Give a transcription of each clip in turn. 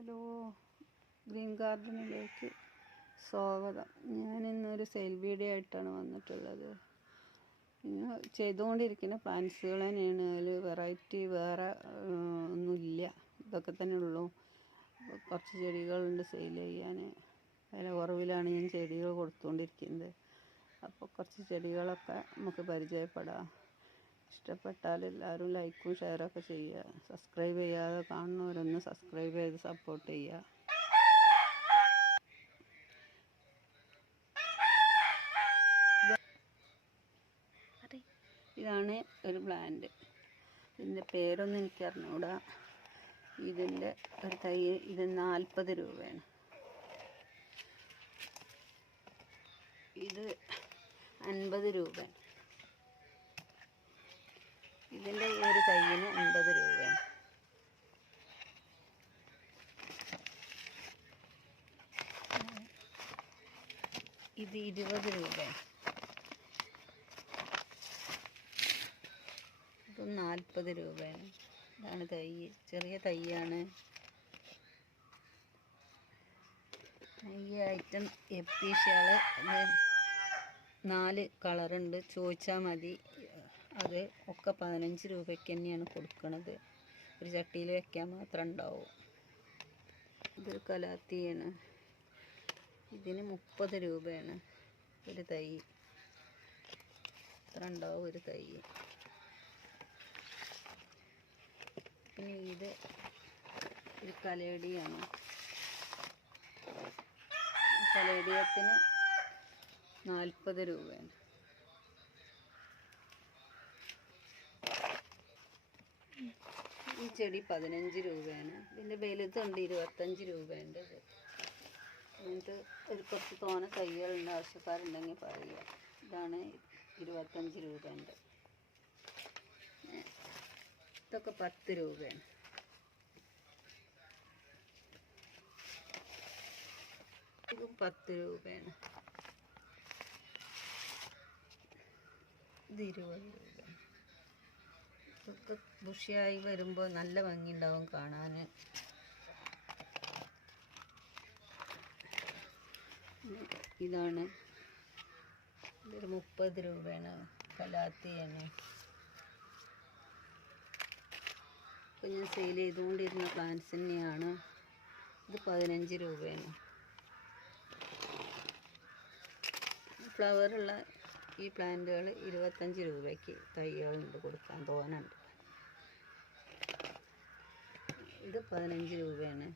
Hello green ഗാർഡനിലേക്ക് സ്വാഗതം. ഞാൻ ഇന്നൊരു സെയിൽ വീഡിയോ ആയിട്ടാണ് വന്നിട്ടുള്ളത്. ഇങ്ങനെ ചെയ്തുകൊണ്ടിരിക്കുന്ന പ്ലാന്റ്സുകൾ തന്നെയാണ്. അതിൽ വെറൈറ്റി വേറെ ഒന്നുമില്ല. ഇതൊക്കെ തന്നെ ഉള്ളൂ. കുറച്ച് ചെടികളുണ്ട് സെയിൽ ചെയ്യാൻ. വില കുറവിലാണ് ഞാൻ ചെടികൾ കൊടുത്തുകൊണ്ടിരിക്കുന്നത്. അപ്പോൾ കുറച്ച് ചെടികളൊക്കെ നമുക്ക് പരിചയപ്പെടാം. ഇഷ്ടപ്പെട്ടാൽ എല്ലാവരും ലൈക്കും ഷെയറൊക്കെ ചെയ്യുക. സബ്സ്ക്രൈബ് ചെയ്യാതെ കാണുന്നവരൊന്ന് സബ്സ്ക്രൈബ് ചെയ്ത് സപ്പോർട്ട് ചെയ്യുക. ഇതാണ് ഒരു പ്ലാന്റ് ഇതിന്റെ പേരൊന്നും എനിക്ക് അറിഞ്ഞുകൂടാ ഇതിന്റെ ഒരു തൈ ഇത് നാൽപ്പത് രൂപയാണ്. ഇത് അൻപത് രൂപയാണ്. ഇതിന്റെ ഈ ഒരു തൈയിന് അൻപത് രൂപയാണ്. ഇത് ഇരുപത് രൂപയാണ്. ഇത് നാൽപ്പത് രൂപയാണ്. ഇതാണ് തൈ ചെറിയ തൈയാണ്. ഈ ഐറ്റം എപ്പീഷ്യാൾ നാല് കളറുണ്ട്. ചോദിച്ചാൽ മതി. അത് ഒക്കെ പതിനഞ്ച് രൂപയ്ക്ക് തന്നെയാണ് കൊടുക്കുന്നത് ഒരു ചട്ടിയിൽ വെക്കാൻ മാത്രം ഉണ്ടാവും. ഇതൊരു കലാത്തിയാണ്. ഇതിന് മുപ്പത് രൂപയാണ് ഒരു തൈ. ഇത്ര ഉണ്ടാവും ഒരു തൈ. പിന്നെ ഇത് ഒരു കലേടിയാണ്. കലേടിയത്തിന് നാൽപ്പത് രൂപയാണ്. ഈ ചെടി പതിനഞ്ച് രൂപയാണ്. ഇതിന്റെ വലുതുണ്ട് ഇരുപത്തഞ്ച് ഇത്. എന്നിട്ട് ഒരു കുറച്ച് തോനെ തൈകളുണ്ട് ആവശ്യക്കാരുണ്ടെങ്കിൽ പറയുക. ഇതാണ് ഇരുപത്തഞ്ച് രൂപേന്റെ. ഇതൊക്കെ പത്ത് രൂപയാണ്. ഇതും പത്ത് രൂപയാണ്. ഇത് ഇരുപത് രൂപയാണ് ഇതൊക്കെ ബുഷിയായി വരുമ്പോൾ നല്ല ഭംഗിയുണ്ടാവും കാണാൻ ഇതാണ്. ഇതൊരു മുപ്പത് രൂപയാണ്. കലാത്തിയാണ്. ഇപ്പം ഞാൻ സെയിൽ ചെയ്തുകൊണ്ടിരുന്ന പ്ലാന്റ്സ് തന്നെയാണ്. ഇത് പതിനഞ്ച് രൂപയാണ്. ഫ്ലവറുള്ള ഈ പ്ലാന്റുകൾ ഇരുപത്തഞ്ച് രൂപയ്ക്ക് തൈകളുണ്ട് കൊടുക്കാൻ തോന്നുന്നുണ്ട് ഇത് പതിനഞ്ച് രൂപയാണ്.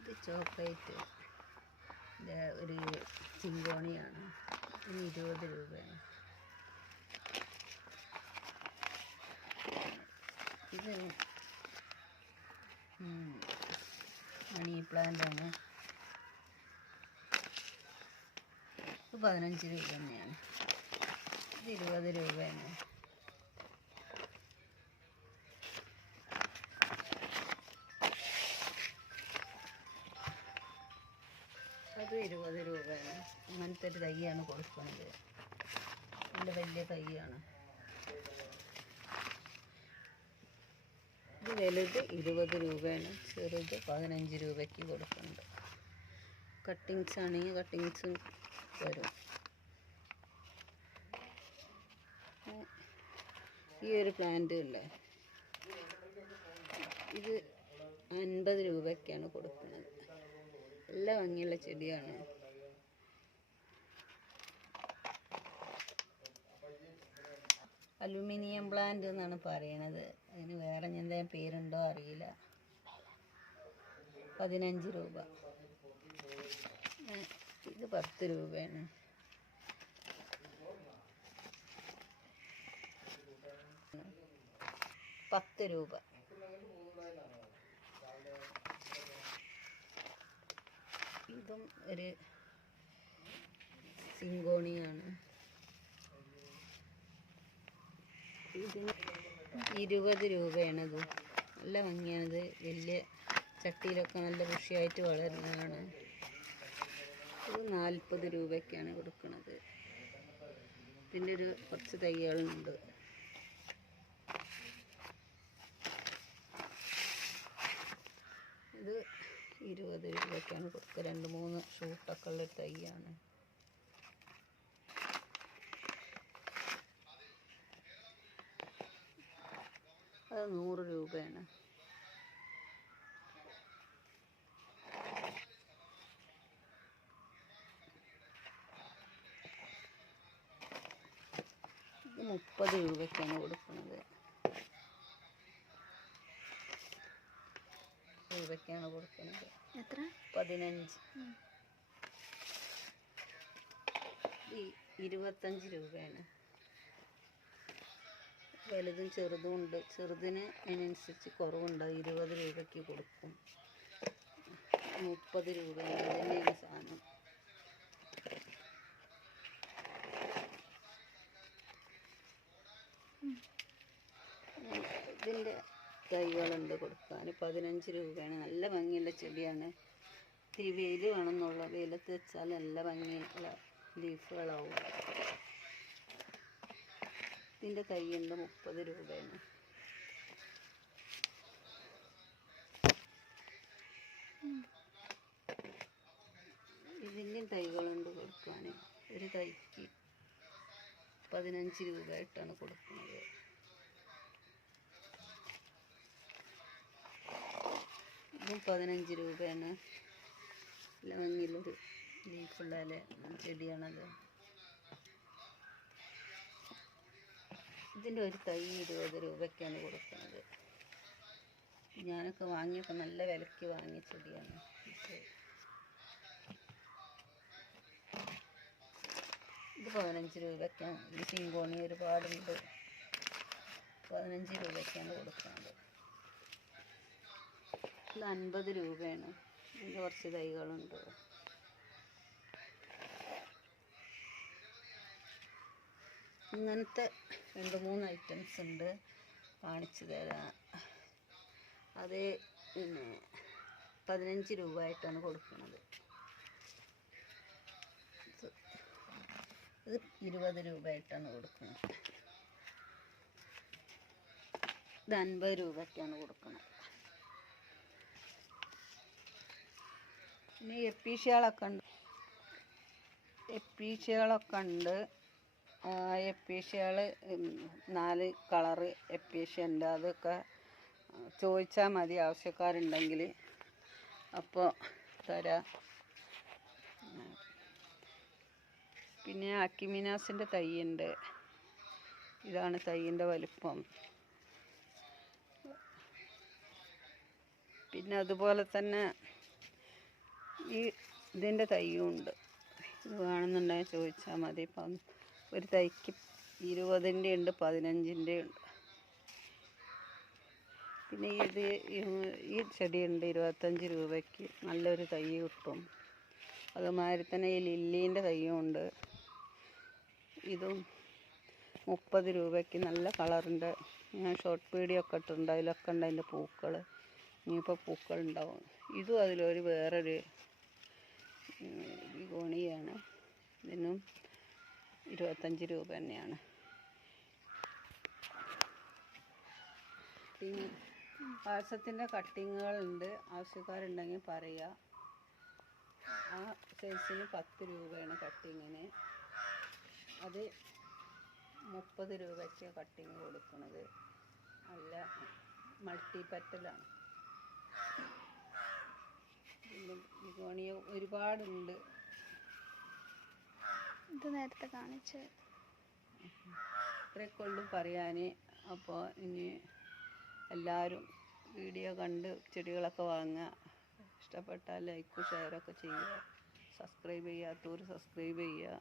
ഇത് ചോക്ലേറ്റ്. ഒരു ചിങ്കോണിയാണ്. ഇത് ഇരുപത് രൂപയാണ്. ഇത് മണി പ്ലാന്റ് ആണ് പതിനഞ്ച് രൂപ തന്നെയാണ്. ഇത് ഇരുപത് രൂപയാണ് അത് ഇരുപത് രൂപയാണ് അങ്ങനത്തെ ഒരു തയ്യാണ് കൊടുക്കുന്നത്. നല്ല വലിയ തയ്യാണ് ഇത് വലുത് ഇരുപത് രൂപയാണ്. ചെറുത് പതിനഞ്ച് രൂപയ്ക്ക് കൊടുക്കുന്നുണ്ട്. കട്ടിങ്സ് ആണെങ്കിൽ കട്ടിങ്സും വരും ഈ ഒരു പ്ലാന്റ് അല്ലേ ഇത് അൻപത് രൂപയ്ക്കാണ് കൊടുക്കുന്നത്. നല്ല ഭംഗിയുള്ള ചെടിയാണ്. അലുമിനിയം പ്ലാന്റ് എന്നാണ് പറയണത്. അതിന് വേറെ എന്തെങ്കിലും പേരുണ്ടോ അറിയില്ല. പതിനഞ്ച് രൂപ. ഇത് പത്ത് രൂപയാണ്. പത്ത് രൂപ. ഇതും ഒരു സിങ്കോണിയാണ്. ഇതിന് ഇരുപത് രൂപയാണത്. നല്ല ഭംഗിയാണിത്. വലിയ ചട്ടിയിലൊക്കെ നല്ല കൃഷിയായിട്ട് വളരുന്നതാണ്. ഇത് നാൽപ്പത് രൂപയ്ക്കാണ് കൊടുക്കുന്നത് ഇതിന്റെ ഒരു കുറച്ച് തയ്യലുണ്ട് ഇത് ഇരുപത് രൂപയ്ക്കാണ് കൊടുക്കുക രണ്ട് മൂന്ന് ഷൂട്ടൊക്കെ ഉള്ള തൈയാണ്. അത് നൂറ് രൂപയാണ്. മുപ്പത് രൂപയ്ക്കാണ് കൊടുക്കുന്നത്. രൂപയ്ക്കാണ് കൊടുക്കുന്നത്. എത്ര? പതിനഞ്ച്. ഇരുപത്തഞ്ച് രൂപയാണ്. വലുതും ചെറുതും ഉണ്ട്. ചെറുതിന് അതിനനുസരിച്ച് കുറവുണ്ട്. അത് ഇരുപത് രൂപയ്ക്ക് കൊടുക്കും. മുപ്പത് രൂപയാണ്. തന്നെയാണ് സാധനം. ഇതിന്റെ തൈകളുണ്ട് കൊടുക്കാൻ. പതിനഞ്ച് രൂപയാണ്. നല്ല ഭംഗിയുള്ള ചെടിയാണ്. ഇത്തിരി വെയിൽ വേണമെന്നുള്ള വെയിലത്ത് വെച്ചാൽ നല്ല ഭംഗിയുള്ള ലീഫുകളാവും. ഇതിന്റെ തൈയുണ്ട് മുപ്പത് രൂപയാണ്. ഇതിന്റെയും തൈകളുണ്ട് കൊടുക്കാൻ. ഒരു തൈക്ക് പതിനഞ്ച് രൂപയായിട്ടാണ് കൊടുക്കുന്നത്. ഇതും പതിനഞ്ച് രൂപയാണ്. നല്ല ഭംഗിയിലൊരു ലീഫുള്ള ഇല ചെടിയാണത്. ഇതിന്റെ ഒരു തൈ ഇരുപത് രൂപയ്ക്കാണ് കൊടുക്കുന്നത്. ഞാനൊക്കെ വാങ്ങിയപ്പോൾ നല്ല വിലയ്ക്ക് വാങ്ങിയ ചെടിയാണ് ഇത്. പതിനഞ്ച് രൂപയ്ക്കാണ്. ഈ സിങ്കോണി ഒരുപാടുണ്ട്. പതിനഞ്ച് രൂപയ്ക്കാണ് കൊടുക്കുന്നത്. ഇത് അൻപത് രൂപയാണ്. ഇതിന്റെ കുറച്ച് തൈകളുണ്ട്. ഇങ്ങനത്തെ രണ്ട് മൂന്ന് ഐറ്റംസ് ഉണ്ട്. കാണിച്ചു തരാം. അത് പിന്നെ പതിനഞ്ച് രൂപ ആയിട്ടാണ് കൊടുക്കുന്നത്. ഇത് ഇരുപത് രൂപ ആയിട്ടാണ് കൊടുക്കുന്നത്. ഇത് അൻപത് രൂപയ്ക്കാണ് കൊടുക്കുന്നത്. പിന്നെ എപ്പീഷ്യകളൊക്കെ ഉണ്ട്. എപ്പീഷ്യകളൊക്കെ ഉണ്ട്. എപ്പീഷ്യകൾ നാല് കളറ് എപ്പീഷ്യ ഉണ്ട്. അതൊക്കെ ചോദിച്ചാൽ മതി ആവശ്യക്കാരുണ്ടെങ്കിൽ. അപ്പോൾ തരാം. പിന്നെ അക്കിമിനാസിന്റെ തൈയുണ്ട് ഇതാണ് തൈയിന്റെ വലിപ്പം. പിന്നെ അതുപോലെ തന്നെ ഈ ഇതിന്റെ തൈയും ഉണ്ട് ഇത് വേണമെന്നുണ്ടെങ്കിൽ ചോദിച്ചാൽ മതി. ഇപ്പം ഒരു തൈക്ക് ഇരുപതിന്റെ ഉണ്ട് പതിനഞ്ചിന്റെ ഉണ്ട്. പിന്നെ ഇത് ഈ- ചെടിയുണ്ട് ഇരുപത്തഞ്ച് രൂപയ്ക്ക് നല്ലൊരു തൈ കിട്ടും. അതുമാതിരി തന്നെ ഈ ലില്ലീന്റെ തൈയും ഉണ്ട്. ഇതും മുപ്പത് രൂപയ്ക്ക് നല്ല കളറിന്റെ ഞാൻ ഷോർട്ട് വീഡിയോ ഒക്കെ ഇട്ടിട്ടുണ്ട്. അതിലൊക്കെ ഉണ്ട് അതിന്റെ പൂക്കൾ ഇനിയിപ്പോൾ പൂക്കൾ ഉണ്ടാവും ഇതും അതിലൊരു വേറൊരു ഗോണിയാണ് ഇതിനും ഇരുപത്തഞ്ച് രൂപ തന്നെയാണ്. പിന്നെ പായസത്തിന്റെ കട്ടിങ്ങുകളുണ്ട്. ആവശ്യക്കാരുണ്ടെങ്കിൽ പറയുക ആ സൈസിന് പത്ത് രൂപയാണ് കട്ടിങ്ങിന്. അത് മുപ്പത് രൂപയ്ക്ക് കട്ടിങ് കൊടുക്കുന്നത്. നല്ല മൾട്ടി പറ്റലാണ് ബിഗോണിയ ഒരുപാടുണ്ട്. ഇത് നേരത്തെ കാണിച്ച്. ഇത്രയൊക്കെ ഉള്ളൂ പറയാൻ അപ്പോൾ ഇനി എല്ലാവരും വീഡിയോ കണ്ട് ചെടികളൊക്കെ വാങ്ങുക. ഇഷ്ടപ്പെട്ടാൽ ലൈക്കും ഷെയറൊക്കെ ചെയ്യുക. സബ്സ്ക്രൈബ് ചെയ്യാത്തവർ സബ്സ്ക്രൈബ് ചെയ്യുക.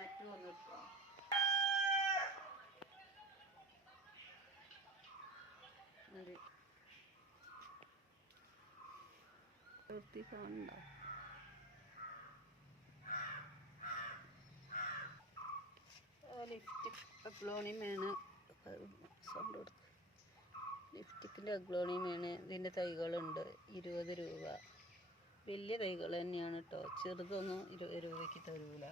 മറ്റു വന്നിട്ടോ ഒരു വൃത്തി കാണണ്ടോ ലിപ്സ്റ്റിക് അഗ്ലോണിയമാണ് സൗണ്ട് കൊടുത്ത് ലിപ്സ്റ്റിക്കിന്റെ അഗ്ലോണിയമാണ് ഇതിന്റെ തൈകളുണ്ട് ഇരുപത് രൂപ. വലിയ തൈകൾ തന്നെയാണ് കേട്ടോ ചെറുതൊന്നും ഇരുപത് രൂപയ്ക്ക് തരൂല.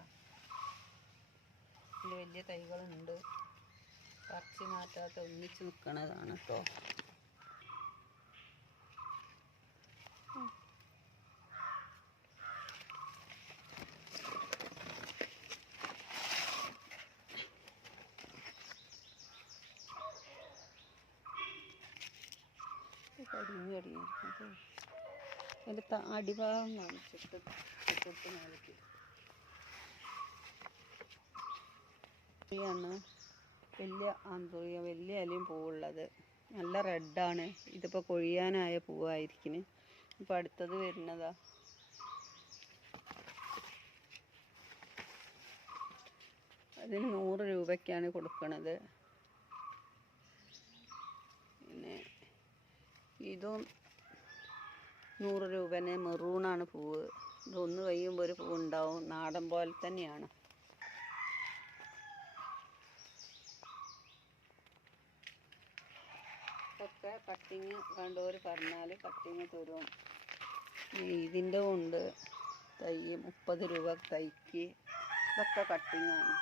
വലിയ തൈകളുണ്ട്. പറിച്ച് മാറ്റാത്ത ഒന്നിച്ച് നിൽക്കണതാണ് കേട്ടോ തുടങ്ങിയിരിക്കുന്നത് അതിന്റെ ത അടിഭാഗം കാണിച്ചിട്ട് തൊട്ട് മേലേക്ക്. ആണ് വലിയ ആന്തൂറിയ വലിയ ഇലയും പൂവുള്ളത്. നല്ല റെഡാണ്. ഇതിപ്പോൾ കൊഴിയാനായ പൂവായിരിക്കുന്നു ഇപ്പോൾ അടുത്തത് വരുന്നതാ. അതിന് നൂറ് രൂപയ്ക്കാണ് കൊടുക്കണത്. പിന്നെ ഇതും നൂറ് രൂപന് മെറൂണാണ് പൂവ്. ഇതൊന്ന് കഴിയുമ്പോൾ ഒരു പൂവ് ഉണ്ടാവും നാടൻ പോലെ തന്നെയാണ്. ഒക്കെ കട്ടിങ് വേണ്ടവർ പറഞ്ഞാൽ കട്ടിങ് തരും. ഇതിന്റെ ഉണ്ട് തൈ മുപ്പത് രൂപ തൈക്ക്. ഇതൊക്കെ കട്ടിങ്ങാണ്